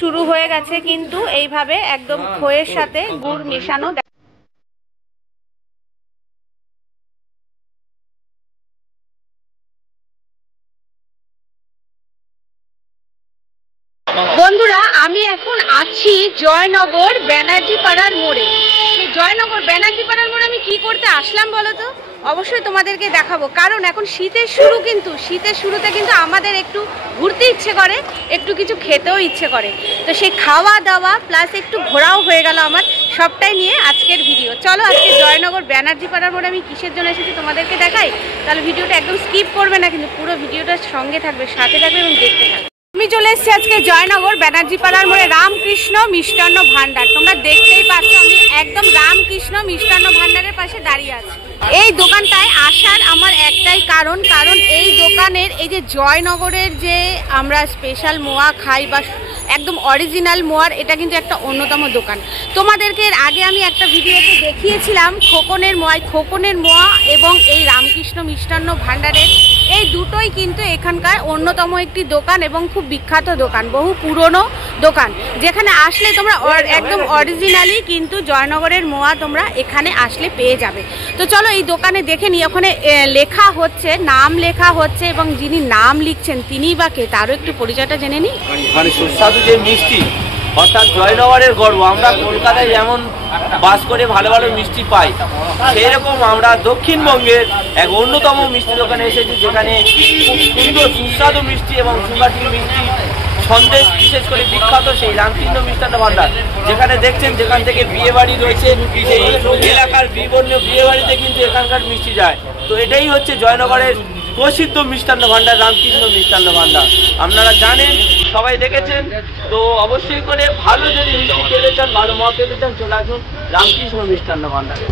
শুরু হয়ে গেছে কিন্তু এইভাবে একদম খইয়ের সাথে গুড় মেশানো। বন্ধুরা, আমি এখন আছি জয়নগর ব্যানার্জি পাড়ার মোড়ে। সেই জয়নগর ব্যানার্জি পাড়ার মোড়ে আমি কি করতে আসলাম বলো তো? অবশ্যই তোমাদেরকে দেখাবো, কারণ এখন শীতের শুরু, কিন্তু শীতের শুরুতে কিন্তু আমাদের একটু ঘুরতে ইচ্ছে করে, একটু কিছু খেতেও ইচ্ছে করে। তো সেই খাওয়া দাওয়া প্লাস একটু ঘোরাও হয়ে গেল আমার, সবটাই নিয়ে আজকের ভিডিও। চলো আজকে জয়নগর ব্যানার্জি পাড়ার মোড়ে আমি কিসের জন্য এসেছি তোমাদেরকে দেখাই। তাহলে ভিডিওটা একদম স্কিপ করবে না, কিন্তু পুরো ভিডিওটার সঙ্গে থাকবে, সাথে থাকবে এবং দেখতে থাকবে। আমি চলে এসেছি আজকে জয়নগর ব্যানার্জি পাড়ার মোড়ে রামকৃষ্ণ মিষ্টান্ন ভান্ডার। তোমরা দেখতেই পাচ্ছ আমি একদম রামকৃষ্ণ মিষ্টান্ন ভান্ডারের পাশে দাঁড়িয়ে আছি। এই দোকানটায় আসার আমার একটাই কারণ এই দোকানের এই যে জয়নগরের যে আমরা স্পেশাল মোয়া খাই বা একদম অরিজিনাল মোয়ার, এটা কিন্তু একটা অন্যতম দোকান। তোমাদেরকে এর আগে আমি একটা ভিডিওতে দেখিয়েছিলাম খোকনের মোয়া এবং এই রামকৃষ্ণ মিষ্টান্ন ভান্ডারের এই দুটোই কিন্তু এখানকার অন্যতম একটি দোকান এবং খুব বিখ্যাত দোকান, বহু পুরনো দোকান, যেখানে আসলে তোমরা একদম অরিজিনালি কিন্তু জয়নগরের মোয়া তোমরা এখানে আসলে পেয়ে যাবে। তো চলো এই দোকানে দেখে নিই। ওখানে লেখা হচ্ছে, নাম লেখা হচ্ছে, এবং যিনি নাম লিখছেন তিনিই বা কে তারও একটু পরিচয়টা জেনে নিই। মানে সুস্বাদু যে মিষ্টি, অর্থাৎ জয়নগরের গর্ব। আমরা কলকাতায় যেমন বাস করে ভালো ভালো মিষ্টি পাই, সেই রকম আমরা দক্ষিণবঙ্গের এক অন্যতম মিষ্টি দোকানে এসেছি, যেখানে খুব সুন্দর সুস্বাদু মিষ্টি এবং সুগাটি মিষ্টি সন্দেশ বিশেষ করে বিখ্যাত সেই রামকৃষ্ণ মিষ্টান্ন ভান্ডার। যেখানে দেখছেন যেখান থেকে বিয়ে বাড়ি রয়েছে, সেই এলাকার বিভিন্ন বিয়ে বাড়িতে কিন্তু এখানকার মিষ্টি যায়। তো এটাই হচ্ছে জয়নগরের প্রসিদ্ধ মিষ্টান্ন ভান্ডার, রামকৃষ্ণ মিষ্টান্ন ভান্ডার। আপনারা জানেন, সবাই দেখেছেন। তো অবশ্যই করে ভালো যদি মিষ্টি খেতে চান, ভালো মদ খেতে চান, চলে আসুন রামকৃষ্ণ মিষ্টান্ন ভান্ডারে।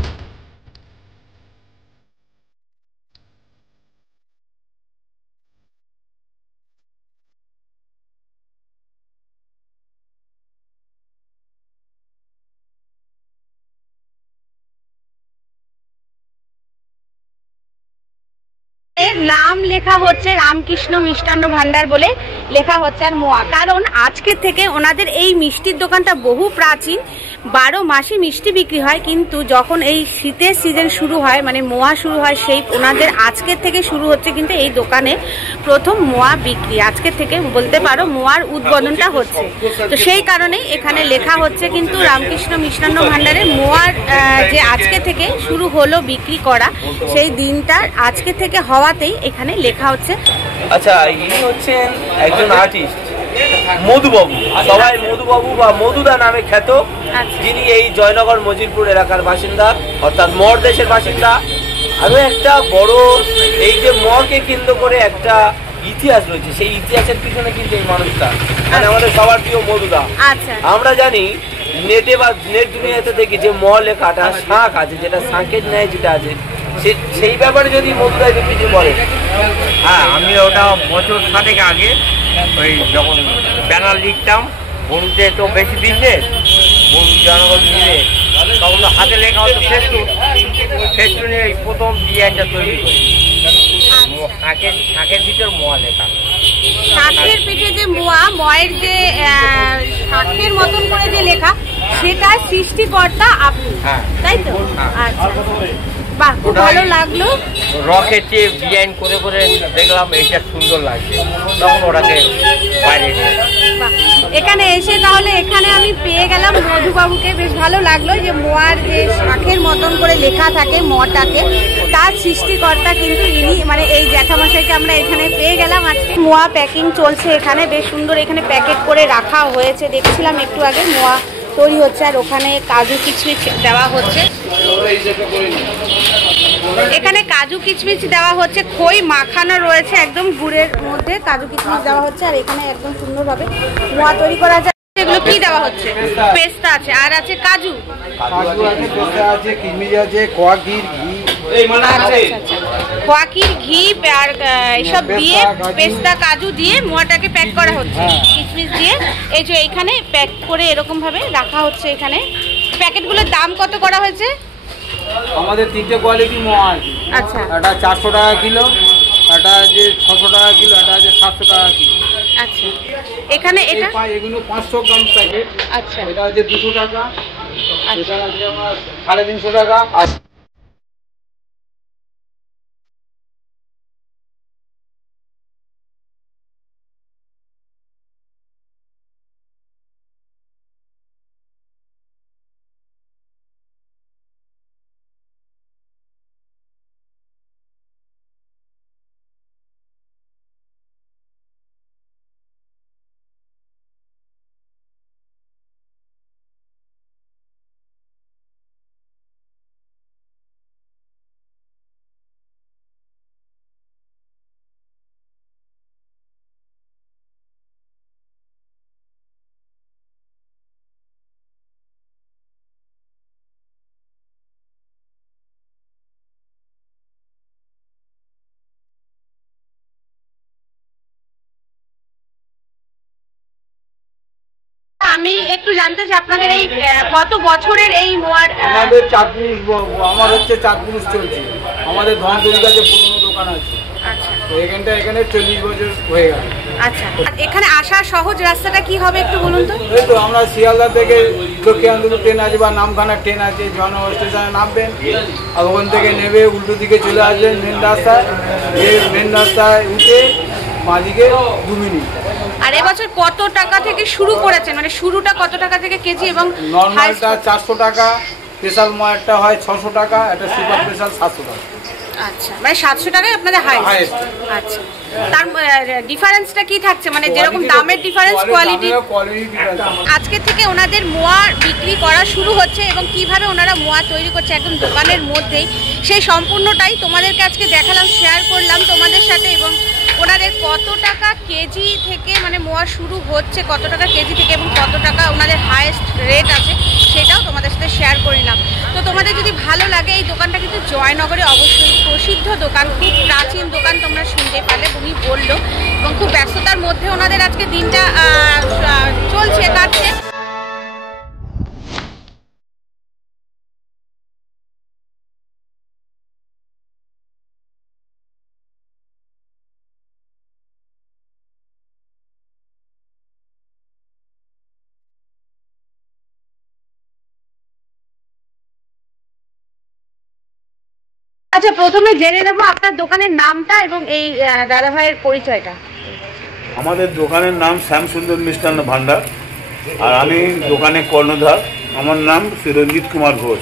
নাম লেখা হচ্ছে রামকৃষ্ণ মিষ্টান্ন ভান্ডার বলে লেখা হচ্ছে আর মোয়া, কারণ আজকে থেকে ওনাদের এই মিষ্টির দোকানটা বহু প্রাচীন, 12 মাসই মিষ্টি বিক্রি হয়। কিন্তু যখন এই শীতের সিজন শুরু হয়, মানে মোয়া শুরু হয়, সেই ওনাদের আজকের থেকে শুরু হচ্ছে কিন্তু এই দোকানে প্রথম মোয়া বিক্রি। আজকের থেকে বলতে পারো মোয়ার উদ্বোধনটা হচ্ছে। তো সেই কারণেই এখানে লেখা হচ্ছে কিন্তু রামকৃষ্ণ মিষ্টান্ন ভান্ডারে মোয়ার যে আজকে থেকে শুরু হলো বিক্রি করা, সেই দিনটা আজকে থেকে হওয়াতেই এখানে লেখা হচ্ছে। আচ্ছা, ইনি হচ্ছেন একজন আর্টিস্ট, মধুবাবু, সবাই মধুবাবু বা মধুদা নামে খ্যাত, যিনি এই জয়নগর মজিলপুর এলাকার বাসিন্দা, অর্থাৎ মর দেশের বাসিন্দা। আরো একটা বড় এই যে মরকে কেন্দ্র করে একটা ইতিহাস রয়েছে, সেই ইতিহাসের পিছনে কিন্তু এই মানুষটা, মানে আমাদের সবার প্রিয় মধুদা। আমরা জানি নেটে বা নেট দুনিয়াতে দেখি যে ম লেখাটা শাঁখ আছে, যেটা শাঁখের ন্যায় যেটা আছে, সেই ব্যাপারে যদি মধুদা একটু কিছু বলে। হ্যাঁ, আমি ওটা বছর 7 আগে ওই যখন ব্যানার লিখতাম, বড়ুতে তো বেশি বিজনেস, বড়ু জনগণ মিলে তখন তো হাতে লেখা হতো ফেস্টুনে এই প্রথম ডিজাইনটা তৈরি করি। শাঁখের ভিতর মোয়া লেখা, শাঁখের পিঠে যে মোয়া, ময়ের যে শাঁখের মতন করে যে লেখা, সেটা সৃষ্টিকর্তা আপনি, তাই তো? আচ্ছা, বাহ, খুব ভালো লাগলো। রকের চেয়ে ডিজাইন করে করে দেখলাম এটা সুন্দর লাগছে, তখন ওটাকে বাইরে নিয়ে এখানে এসে তাহলে এখানে আমি পেয়ে গেলাম মধুবাবুকে। বেশ ভালো লাগলো যে মোয়ার যে শাঁখের মতন করে লেখা থাকে মটাকে, তার সৃষ্টিকর্তা কিন্তু ইনি, মানে এই জ্যাঠামশাইকে আমরা এখানে পেয়ে গেলাম। আজকে মোয়া প্যাকিং চলছে এখানে, বেশ সুন্দর এখানে প্যাকেট করে রাখা হয়েছে, দেখছিলাম একটু আগে। মোয়া তৈরি হচ্ছে আর ওখানে কাজু কিচমিচ দেওয়া হচ্ছে, এখানে কাজু কিচমিচ দেওয়া হচ্ছে, খই মাখানো রয়েছে একদম গুড়ের মধ্যে, কাজু কিচমিচ দেওয়া হচ্ছে, আর এখানে একদম সুন্দরভাবে মোয়া তৈরি করা যায়। এগুলো কি দেওয়া হচ্ছে? পেস্তা আছে, আর আছে কাজু, আছে কিশমিশ আছে, খোয়াকির ঘি, খোয়াকির ঘি আর এইসব দিয়ে পেস্তা কাজু দিয়ে মোয়াটাকে প্যাক করা হচ্ছে, কিশমিশ দিয়ে। এই যে এইখানে প্যাক করে এরকম ভাবে রাখা হচ্ছে। এখানে প্যাকেটগুলোর দাম কত করা হয়েছে? আমাদের 3টে কোয়ালিটি মোয়া আছে। আচ্ছা, এটা 400 টাকা কিলো, এটা আছে 600 টাকা কিলো, এটা আছে 700 টাকা কিলো। আচ্ছা, এখানে এটা এগুলো 500 গ্রাম প্যাকেট। আচ্ছা, এটা হচ্ছে 200 টাকা। এটা আছে আমার 350 টাকা। আর আমি একটু জানতে চাই আপনাদের এই কত বছরের এই মোয়ার? আমাদের 4 পুরুষ, আমার হচ্ছে 4 পুরুষ চলছে। আমাদের ধনতলির কাছে পুরনো দোকান আছে। আচ্ছা, তো এখানে 40 বছর হয়ে গেল। আচ্ছা, এখানে আসার সহজ রাস্তাটা কি হবে একটু বলুন তো? এই তো আমরা শিয়ালদা থেকে লক্ষ্মীকান্তপুর ট্রেন আছে বা নামখানা ট্রেন আছে, জয়নগর স্টেশনে নামবেন, আর ওখান থেকে নেবে উল্টো দিকে চলে আসবেন মেন রাস্তায়। মেন রাস্তায় উঠে মাঝিকে 2 মিনিট। আর এবছর কত টাকা থেকে শুরু করেছেন, মানে শুরুটা কত টাকা থেকে কেজি? এবং নর্মালটা 400 টাকা, স্পেশাল ময়ারটা হয় 600 টাকা, একটা সুপার স্পেশাল 700 টাকা। আচ্ছা, মানে 700 টাকায় আপনাদের হাইস্ট। আচ্ছা, তার ডিফারেন্সটা কি থাকছে, মানে যেরকম দামের ডিফারেন্স, কোয়ালিটি? আজকে থেকে ওনাদের মোয়া বিক্রি করা শুরু হচ্ছে এবং কিভাবে ওনারা মোয়া তৈরি করছে একদম দোকানের মধ্যেই, সেই সম্পূর্ণটাই তোমাদেরকে আজকে দেখালাম, শেয়ার করলাম তোমাদের সাথে। এবং ওনাদের কত টাকা কেজি থেকে মানে মোয়া শুরু হচ্ছে, কত টাকা কেজি থেকে, এবং কত টাকা ওনাদের হাইয়েস্ট রেট আছে, সেটাও তোমাদের সাথে শেয়ার করে নিলাম। তো তোমাদের যদি ভালো লাগে, এই দোকানটা কিন্তু জয়নগরে অবশ্যই প্রসিদ্ধ দোকান, খুব প্রাচীন দোকান, তোমরা শুনতে পারলে উনি বললো। এবং খুব ব্যস্ততার মধ্যে ওনাদের আজকে দিনটা চলছে, কাটছে। আচ্ছা, প্রথমে জেনে নেবো আপনার দোকানের নামটা এবং এই দাদা ভাইয়ের পরিচয়টা। আমাদের দোকানের নাম শ্যামসুন্দর মিষ্টান্ন ভান্ডার, আর আমি দোকানে কর্ণধার। আমার নাম চিরঞ্জিত কুমার ঘোষ।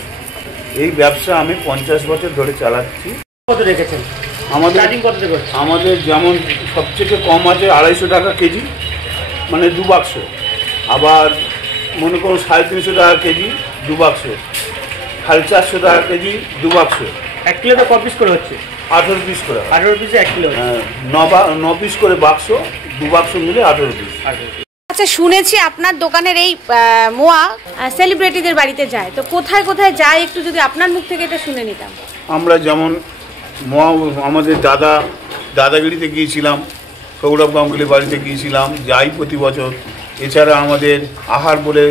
এই ব্যবসা আমি 50 বছর ধরে চালাচ্ছি। কত রেখেছেন? আমাদের যেমন সবচেয়ে কম আছে 250 টাকা কেজি, মানে 2 বাক্স। আবার মনে করুন 350 টাকা কেজি 2 বাক্স, 450 টাকা কেজি 2 বাক্স। 1 কিলোতে কত পিস করে হচ্ছে? 18 পিস করে। 18 পিসে 1 কিলো। 9 পিস করে বাক্স, 2 বাক্স মিলে 18 পিস। আচ্ছা, শুনেছি আপনার দোকানের এই মোয়া সেলিব্রিটিদের বাড়িতে যায়, তো কোথায় কোথায় যায় একটু যদি আপনার মুখ থেকে এটা শুনে নিতাম। আমরা যেমন আমাদের দাদাগিরিতে গিয়েছিলাম, সৌরভ গাঙ্গুলির বাড়িতে গিয়েছিলাম, যাই প্রতি বছর। এছাড়া আমাদের আহার বলে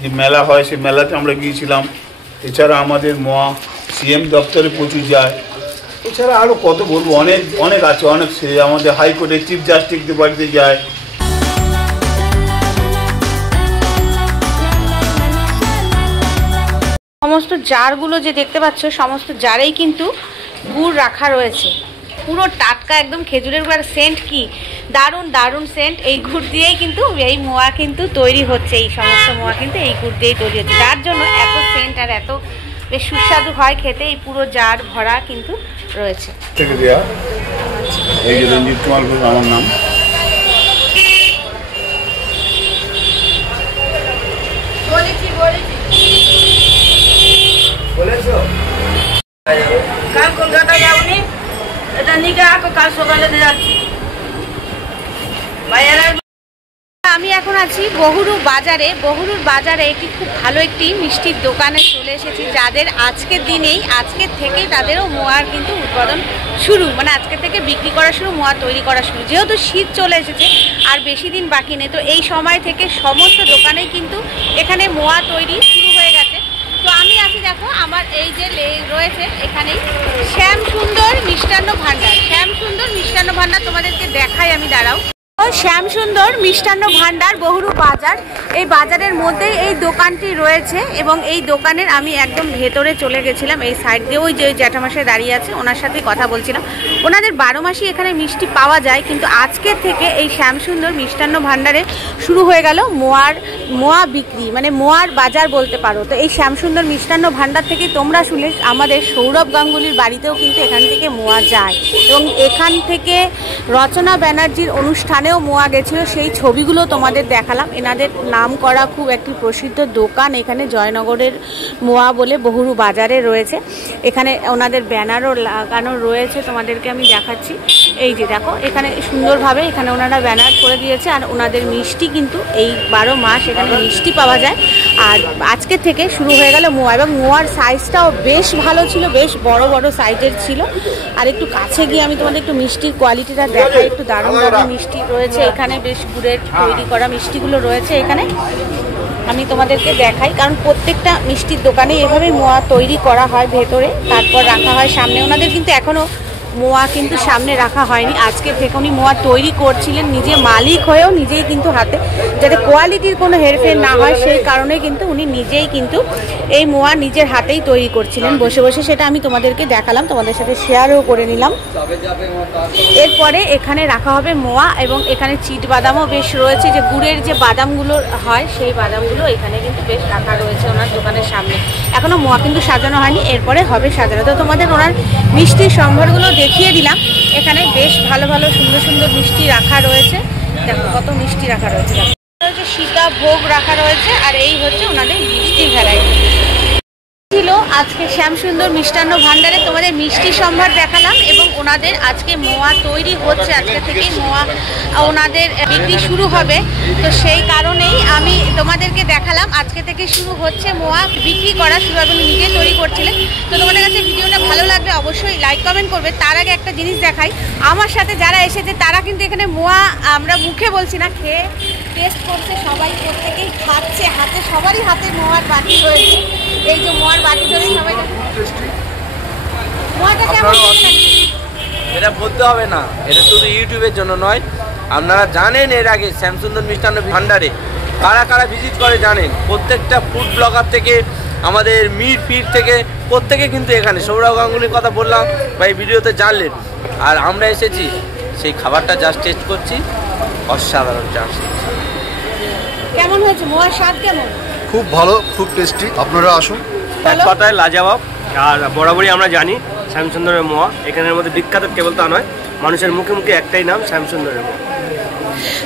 যে মেলা হয়, সেই মেলাতে আমরা গিয়েছিলাম। এছাড়া আমাদের সিএম দপ্তরে প্রচুর যায়। এছাড়া আরও কত বলবো, অনেক আছে, অনেক। সে আমাদের হাইকোর্টের চিফ জাস্টিসদের বাড়িতে যায়। সমস্ত জারগুলো যে দেখতে পাচ্ছ, সমস্ত জারেই কিন্তু গুড় রাখা রয়েছে, পুরো টাটকা একদম খেজুরের গুড়। সেন্ট কি দারুণ দারুণ সেন্ট। এই গুড় দিয়েই কিন্তু এই মোয়া কিন্তু তৈরি হচ্ছে, এই সমস্ত মোয়া কিন্তু এই গুড় দিয়েই তৈরি হচ্ছে, যার জন্য এত সেন্ট আর এত বেশ সুস্বাদু হয় খেতে। এই পুরো জার ভরা কিন্তু রয়েছে। থেকে দেওয়া এই যে রঞ্জিত কুমার ঘোষ আমার নাম। কাল কলকাতা যাবনি, এটা নিকে কাল সকালে যাচ্ছি। আমি এখন আছি বহুরূর বাজারে একটি খুব ভালো একটি মিষ্টির দোকানে চলে এসেছি, যাদের আজকের থেকেই তাদেরও মোয়ার কিন্তু উৎপাদন শুরু, মানে আজকে থেকে বিক্রি করা শুরু, মোয়া তৈরি করা শুরু। যেহেতু শীত চলে এসেছে আর বেশি দিন বাকি নেই, তো এই সময় থেকে সমস্ত দোকানেই কিন্তু এখানে মোয়া তৈরি শুরু হয়ে গেছে। তো আমি আছি, দেখো আমার এই যে রয়েছে এখানেই শ্যামসুন্দর মিষ্টান্ন ভান্ডার। শ্যামসুন্দর মিষ্টান্ন ভান্ডার তোমাদেরকে দেখাই আমি, দাঁড়াও। শ্যামসুন্দর মিষ্টান্ন ভান্ডার বহুরূপ বাজার, এই বাজারের মধ্যেই এই দোকানটি রয়েছে এবং এই দোকানের আমি একদম ভেতরে চলে গেছিলাম। এই সাইড দিয়ে ওই যে জ্যাঠামশাই দাঁড়িয়ে আছে ওনার সাথে কথা বলছিলাম। ওনাদের 12 মাসই এখানে মিষ্টি পাওয়া যায়, কিন্তু আজকের থেকে এই শ্যামসুন্দর মিষ্টান্ন ভান্ডারে শুরু হয়ে গেল মোয়া বিক্রি, মানে মোয়ার বাজার বলতে পারো। তো এই শ্যামসুন্দর মিষ্টান্ন ভান্ডার থেকে তোমরা শুনলে আমাদের সৌরভ গাঙ্গুলির বাড়িতেও কিন্তু এখান থেকে মোয়া যায় এবং এখান থেকে রচনা ব্যানার্জির অনুষ্ঠানেও মোয়া গেছিল, সেই ছবিগুলো তোমাদের দেখালাম। এনাদের নাম করা খুব একটি প্রসিদ্ধ দোকান এখানে জয়নগরের মোয়া বলে বহুরূপ বাজারে রয়েছে। এখানে ওনাদের ব্যানারও লাগানো রয়েছে, তোমাদেরকে আমি দেখাচ্ছি। এই যে দেখো এখানে সুন্দরভাবে এখানে ওনারা ব্যানার করে দিয়েছে। আর ওনাদের মিষ্টি কিন্তু এই 12 মাস এখানে মিষ্টি পাওয়া যায়। আর আজকে থেকে শুরু হয়ে গেল মোয়া, এবং মোয়ার সাইজটাও বেশ ভালো ছিল, বেশ বড় বড় সাইজের ছিল। আর একটু কাছে গিয়ে আমি তোমাদের একটু মিষ্টির কোয়ালিটিটা দেখাই। একটু দারুণ দারুণ মিষ্টি রয়েছে এখানে, বেশ গুড়ের তৈরি করা মিষ্টিগুলো রয়েছে এখানে, আমি তোমাদেরকে দেখাই। কারণ প্রত্যেকটা মিষ্টির দোকানে এভাবে মোয়া তৈরি করা হয় ভেতরে, তারপর রাখা হয় সামনে। ওনাদের কিন্তু এখনও মোয়া কিন্তু সামনে রাখা হয়নি, আজকে থেকে উনি মোয়া তৈরি করছিলেন নিজে, মালিক হয়েও নিজেই কিন্তু হাতে, যাতে কোয়ালিটির কোনো হেরফের না হয় সেই কারণে কিন্তু উনি নিজেই কিন্তু এই মোয়া নিজের হাতেই তৈরি করছিলেন বসে বসে। সেটা আমি তোমাদেরকে দেখালাম, তোমাদের সাথে শেয়ারও করে নিলাম। এরপরে এখানে রাখা হবে মোয়া, এবং এখানে চিট বাদামও বেশ রয়েছে, যে গুড়ের যে বাদামগুলো হয় সেই বাদামগুলো এখানে কিন্তু বেশ রাখা রয়েছে ওনার দোকানের সামনে। এখনও মোয়া কিন্তু সাজানো হয়নি, এরপরে হবে সাজানো। তো তোমাদের ওনার মিষ্টির সম্ভারগুলো দেখিয়ে দিলাম। এখানে বেশ ভালো ভালো সুন্দর সুন্দর মিষ্টি রাখা রয়েছে, দেখো কত মিষ্টি রাখা রয়েছে। সীতা ভোগ রাখা রয়েছে, আর এই হচ্ছে ওনাদের মিষ্টি ভ্যারাইটি। ছিল আজকে শ্যামসুন্দর মিষ্টান্ন ভান্ডারে তোমাদের মিষ্টি সম্ভার দেখালাম, এবং ওনাদের আজকে মোয়া তৈরি হচ্ছে, আজকে থেকেই মোয়া ওনাদের বিক্রি শুরু হবে। তো সেই কারণেই আমি তোমাদেরকে দেখালাম, আজকে থেকে শুরু হচ্ছে মোয়া বিক্রি করা শুরু হবে, উনি নিজে তৈরি করছিলেন। তো তোমাদের কাছে ভিডিওটা ভালো লাগলে অবশ্যই লাইক কমেন্ট করবে। তার আগে একটা জিনিস দেখাই, আমার সাথে যারা এসেছে তারা কিন্তু এখানে মোয়া আমরা মুখে বলছি না, খেয়ে টেস্ট করছে সবাই, প্রত্যেকেই খাচ্ছে, হাতে সবারই হাতে মোয়ার বাটি রয়েছে। এই যে মোয়ার বাটি ধরে সবাই মোয়াটা কেমন, এটা বলতে হবে না, এটা শুধু ইউটিউবের জন্য নয়। আপনারা জানেন এর আগে শ্যামসুন্দর মিষ্টান্ন ভান্ডারে কারা কারা ভিজিট করে জানেন, প্রত্যেকটা ফুড ব্লগার থেকে আমাদের মিট ফিট থেকে প্রত্যেকে কিন্তু এখানে সৌরভ গাঙ্গুলির কথা বললাম বা এই ভিডিওতে জানলেন। আর আমরা এসেছি সেই খাবারটা জাস্ট টেস্ট করছি, অসাধারণ জাস্ট। কেমন হয়েছে মোয়ার স্বাদ কেমন? খুব ভালো, খুব টেস্টি, আপনারা আসুন। এক কথায় লাজবাব। আর বরাবরই আমরা জানি শ্যামসুন্দরের মোয়া এখানের মধ্যে বিখ্যাত, কেবল তা নয়, মানুষের মুখে মুখে একটাই নাম, শ্যামসুন্দরের মোয়া।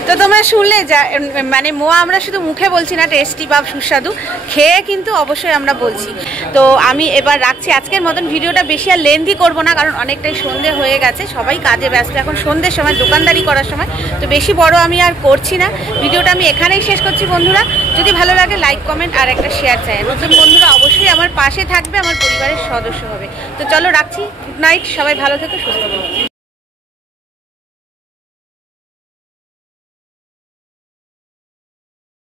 তো তোমরা শুনলে মানে মোয়া আমরা শুধু মুখে বলছি না, টেস্টি বা সুস্বাদু, খেয়ে কিন্তু অবশ্যই আমরা বলছি। তো আমি এবার রাখছি আজকের মতন, ভিডিওটা বেশি আর লেন্দি করবো না, কারণ অনেকটাই সন্ধে হয়ে গেছে, সবাই কাজে ব্যস্ত এখন সন্ধ্যের সময়, দোকানদারি করার সময়। তো বেশি বড় আমি আর করছি না, ভিডিওটা আমি এখানেই শেষ করছি। বন্ধুরা যদি ভালো লাগে লাইক কমেন্ট আর একটা শেয়ার চাই। নতুন বন্ধুরা অবশ্যই আমার পাশে থাকবে, আমার পরিবারের সদস্য হবে। তো চলো রাখছি, গুড নাইট, সবাই ভালো থেকো, সুস্থ থেকো।